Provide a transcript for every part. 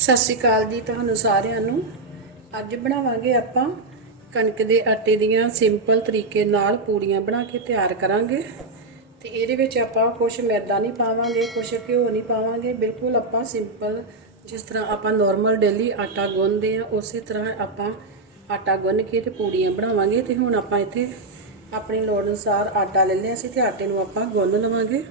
ਸਤਿ ਸ਼੍ਰੀ ਅਕਾਲ ਜੀ ਤੁਹਾਨੂੰ ਸਾਰਿਆਂ ਨੂੰ। ਅੱਜ ਬਣਾਵਾਂਗੇ ਆਪਾਂ ਕਣਕ ਦੇ ਆਟੇ ਦੀਆਂ ਸਿੰਪਲ ਤਰੀਕੇ ਨਾਲ ਪੂੜੀਆਂ ਬਣਾ ਕੇ ਤਿਆਰ ਕਰਾਂਗੇ। ਤੇ ਇਹਦੇ ਵਿੱਚ ਆਪਾਂ ਕੁਝ ਮੈਦਾ ਨਹੀਂ ਪਾਵਾਂਗੇ ਕੁਝ ਘਿਓ ਨਹੀਂ ਪਾਵਾਂਗੇ। ਬਿਲਕੁਲ ਆਪਾਂ ਸਿੰਪਲ ਜਿਸ ਤਰ੍ਹਾਂ ਆਪਾਂ ਨਾਰਮਲ ਡੇਲੀ ਆਟਾ ਗੁੰਨਦੇ ਆ ਉਸੇ ਤਰ੍ਹਾਂ ਆਪਾਂ ਆਟਾ ਗੁੰਨ ਕੇ ਤੇ ਪੂੜੀਆਂ ਬਣਾਵਾਂਗੇ। ਤੇ ਹੁਣ ਆਪਾਂ ਇੱਥੇ ਆਪਣੀ ਲੋੜ ਅਨੁਸਾਰ ਆਟਾ ਲੈ ਲਿਆ ਸੀ ਤੇ ਆਟੇ ਨੂੰ ਆਪਾਂ ਗੁੰਨ ਲਵਾਂਗੇ।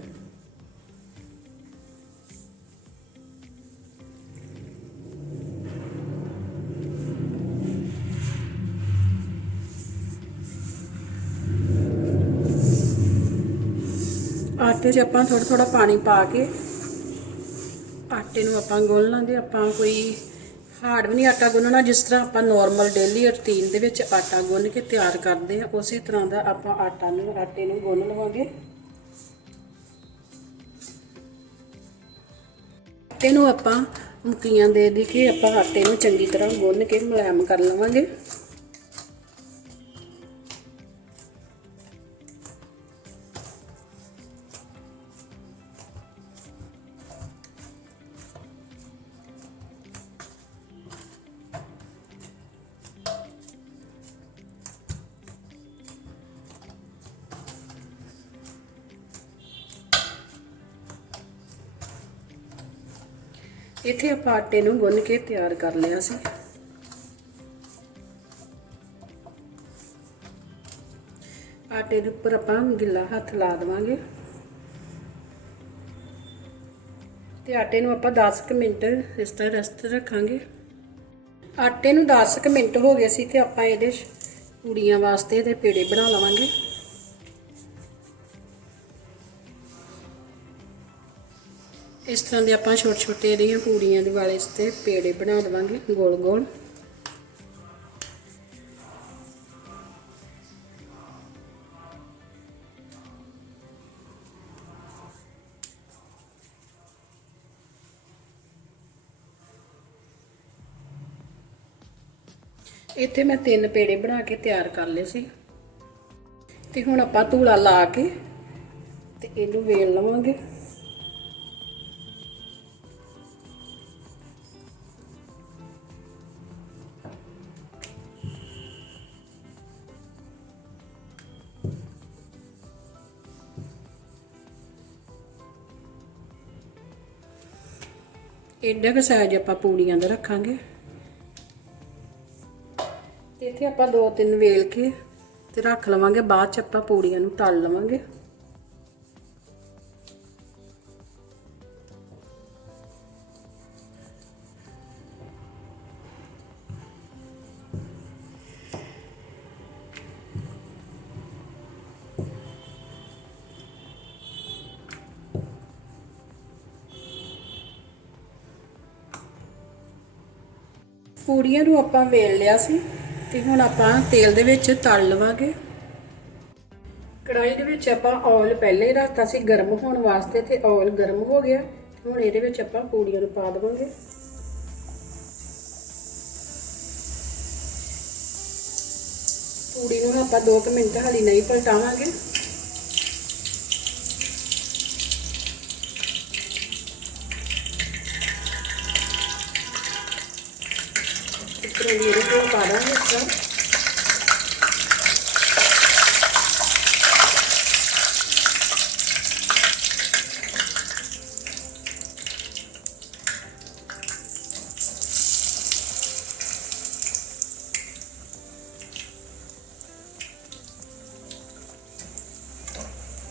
ਆਟੇ 'ਚ ਆਪਾਂ ਥੋੜਾ ਥੋੜਾ ਪਾਣੀ ਪਾ ਕੇ ਆਟੇ ਨੂੰ ਆਪਾਂ ਗੁੰਨ ਲਾਂਗੇ, ਆਪਾਂ ਕੋਈ ਹਾਰਡ ਵੀ ਨਹੀਂ ਆਟਾ ਗੁੰਨਣਾ, ਜਿਸ ਤਰ੍ਹਾਂ ਆਪਾਂ ਨਾਰਮਲ ਡੇਲੀ ਰੁਟੀਨ ਦੇ ਵਿੱਚ ਆਟਾ ਗੁੰਨ ਕੇ ਤਿਆਰ ਕਰਦੇ ਆ ਉਸੇ ਤਰ੍ਹਾਂ ਦਾ ਆਪਾਂ ਆਟਾ ਨੂੰ, ਆਟੇ ਨੂੰ ਗੁੰਨ ਲਵਾਂਗੇ। ਆਟੇ ਨੂੰ ਆਪਾਂ ਮੁਕੀਆਂ ਦੇ ਦੇ ਕੇ ਆਪਾਂ ਆਟੇ ਨੂੰ ਚੰਗੀ ਤਰ੍ਹਾਂ ਗੁੰਨ ਕੇ ਮੁਲਾਇਮ ਕਰ ਲਵਾਂਗੇ। ਇੱਥੇ ਆਪਾਂ ਆਟੇ ਨੂੰ ਗੁੰਨ ਕੇ ਤਿਆਰ ਕਰ ਲਿਆ ਸੀ। ਆਟੇ ਦੇ ਉੱਪਰ ਆਪਾਂ ਗਿੱਲਾ ਹੱਥ ਲਾ ਦੇਵਾਂਗੇ। ਤੇ ਆਟੇ ਨੂੰ ਆਪਾਂ 10 ਕੁ ਮਿੰਟ ਇਸ ਤਰ੍ਹਾਂ ਰੈਸਟ ਰੱਖਾਂਗੇ। ਆਟੇ ਨੂੰ 10 ਕੁ ਮਿੰਟ ਹੋ ਗਏ ਸੀ ਤੇ ਆਪਾਂ ਇਹਦੇ ਪੂੜੀਆਂ ਵਾਸਤੇ ਤੇ ਪੇੜੇ ਬਣਾ ਲਵਾਂਗੇ। ਇਸ ਤਰ੍ਹਾਂ ਦੇ ਆਪਾਂ ਛੋਟੇ ਛੋਟੇ ਇਹਦੀਆਂ ਪੂੜੀਆਂ ਦੇ ਵਾਲੇ ਤੇ ਪੇੜੇ ਬਣਾ ਲਵਾਂਗੇ ਗੋਲ ਗੋਲ। ਇੱਥੇ ਮੈਂ ਤਿੰਨ ਪੇੜੇ ਬਣਾ ਕੇ ਤਿਆਰ ਕਰ ਲਏ ਸੀ। ਤੇ ਹੁਣ ਆਪਾਂ ਧੂਲਾ ਲਾ ਕੇ ਤੇ ਇਹਨੂੰ ਵੇਲ ਲਵਾਂਗੇ। ਐਡਾ ਕੁ ਸਾਈਜ਼ ਆਪਾਂ ਪੂੜੀਆਂ ਦਾ ਰੱਖਾਂਗੇ। ਤੇ ਇੱਥੇ ਆਪਾਂ ਦੋ ਤਿੰਨ ਵੇਲ ਕੇ ਤੇ ਰੱਖ ਲਵਾਂਗੇ, ਬਾਅਦ ਚ ਆਪਾਂ ਪੂੜੀਆਂ ਨੂੰ ਤਲ ਲਵਾਂਗੇ। ਪੂੜੀਆਂ ਨੂੰ ਆਪਾਂ ਵੇਲ ਲਿਆ ਸੀ ਤੇ ਹੁਣ ਆਪਾਂ ਤੇਲ ਦੇ ਵਿੱਚ ਤਲ ਲਵਾਂਗੇ। ਕੜਾਈ ਦੇ ਵਿੱਚ ਆਪਾਂ ਆਇਲ ਪਹਿਲੇ ਹੀ ਰੱਖਤਾ ਸੀ, ਗਰਮ ਹੋਣ ਵਾਸਤੇ ਤੇ ਆਇਲ ਗਰਮ ਹੋ ਗਿਆ। ਹੁਣ ਇਹਦੇ ਵਿੱਚ ਆਪਾਂ ਪੂੜੀਆਂ ਨੂੰ ਪਾ ਦੇਵਾਂਗੇ। ਪੂੜੀ ਨੂੰ ਆਪਾਂ 2 ਮਿੰਟ ਹਾਲੀ ਨਹੀਂ ਪਲਟਾਵਾਂਗੇ। ਇੱਧਰੋਂ ਕੋਲ ਪਾ ਦਾਂਗੇ ਇਸ ਤਰ੍ਹਾਂ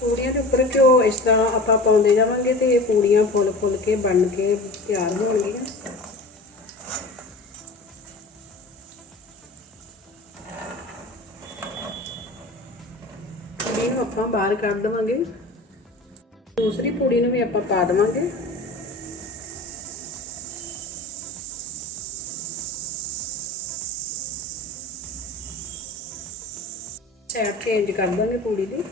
ਪੂੜੀਆਂ ਦੇ ਉੱਪਰ ਘਿਓ, ਇਸ ਤਰ੍ਹਾਂ ਆਪਾਂ ਪਾਉਂਦੇ ਜਾਵਾਂਗੇ ਤੇ ਇਹ ਪੂੜੀਆਂ ਫੁੱਲ ਫੁੱਲ ਕੇ, ਬਣ ਕੇ ਤਿਆਰ ਹੋਣਗੀਆਂ। ਪੂੜੀ ਨੂੰ ਆਪਾਂ ਬਾਹਰ ਕੱਢ ਦਵਾਂਗੇ। ਦੂਸਰੀ ਪੂੜੀ ਨੂੰ ਵੀ ਆਪਾਂ ਪਾ ਦਵਾਂਗੇ। ਸਾਈਡ ਚੇਂਜ ਕਰ ਦਾਂਗੇ ਪੂੜੀ ਦੀ।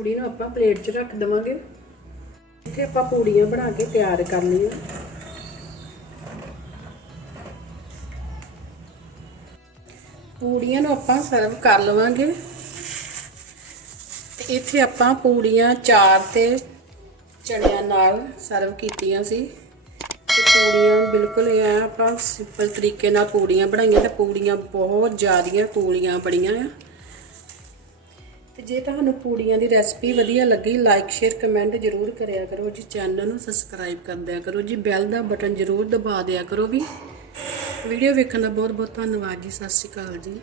ਪੂੜੀ ਨੂੰ ਆਪਾਂ ਪਲੇਟ 'ਚ ਰੱਖ ਦਵਾਂਗੇ। ਇੱਥੇ ਆਪਾਂ ਪੂੜੀਆਂ ਬਣਾ ਕੇ ਤਿਆਰ ਕਰ ਲਈਆਂ। ਪੂੜੀਆਂ ਨੂੰ ਆਪਾਂ ਸਰਵ ਕਰ ਲਵਾਂਗੇ। ਤੇ ਇੱਥੇ ਆਪਾਂ ਪੂੜੀਆਂ ਚਾਰ ਤੇ ਚਣਿਆਂ ਨਾਲ ਸਰਵ ਕੀਤੀਆਂ ਸੀ। ਤੇ ਪੂੜੀਆਂ ਬਿਲਕੁਲ ਇਹ ਆਪਾਂ ਸਿੰਪਲ ਤਰੀਕੇ ਨਾਲ ਪੂੜੀਆਂ ਬਣਾਈਆਂ ਤੇ ਪੂੜੀਆਂ ਬਹੁਤ ਜ਼ਿਆਦੀਆਂ ਪੂੜੀਆਂ ਬਣੀਆਂ ਆ। ਤੇ ਜੇ ਤੁਹਾਨੂੰ ਪੂੜੀਆਂ ਦੀ ਰੈਸਪੀ ਵਧੀਆ ਲੱਗੀ ਲਾਈਕ ਸ਼ੇਅਰ ਕਮੈਂਟ ਜ਼ਰੂਰ ਕਰਿਆ ਕਰੋ। ਜੀ ਚੈਨਲ ਨੂੰ ਸਬਸਕ੍ਰਾਈਬ ਕਰ ਦਿਆ ਕਰੋ। ਜੀ ਬੈਲ ਦਾ ਬਟਨ ਜ਼ਰੂਰ ਦਬਾ ਦਿਆ ਕਰੋ ਵੀ। ਵੀਡੀਓ ਵੇਖਣ ਦਾ ਬਹੁਤ ਬਹੁਤ ਧੰਨਵਾਦ ਜੀ। ਸਤਿ ਸ਼੍ਰੀ ਅਕਾਲ ਜੀ।